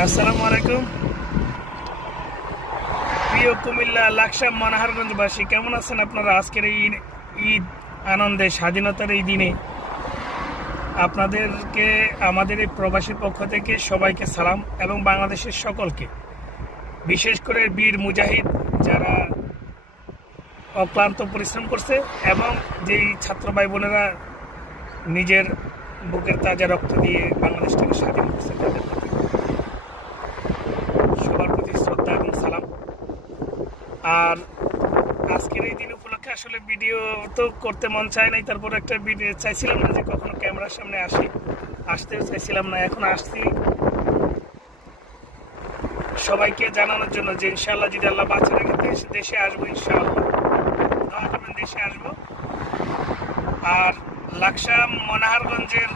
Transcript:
আসসালামু আলাইকুম। প্রিয় কুমিল্লা লাকসাম মনোহরগঞ্জবাসী, কেমন আছেন আপনারা? আজকের এই ঈদ আনন্দে স্বাধীনতার এই দিনে আপনাদেরকে আমাদের এই প্রবাসী পক্ষ থেকে সবাইকে সালাম এবং বাংলাদেশের সকলকে, বিশেষ করে বীর মুজাহিদ যারা অক্লান্ত পরিশ্রম করছে এবং যেই ছাত্র ভাই বোনেরা নিজের বুকের তাজা রক্ত দিয়ে বাংলাদেশটাকে স্বাধীন করছে, তাদের প্রতি সবার প্রতি শ্রদ্ধা এবং সালাম। আর আজকের এই দিন উপলক্ষে আসলে ভিডিও তো করতে মন চায় নাই, তারপর একটা ভিডিও চাইছিলাম না যে কখনো ক্যামেরার সামনে আসতেও চাইছিলাম না। এখন আসছি সবাইকে জানানোর জন্য যে ইনশাআল্লাহ যদি আল্লাহ বাঁচা রেখে দেশে আসবো, ইনশাআল্লাহ দোয়া করবেন, দেশে আসবো। আর লাকসাম মনোহরগঞ্জের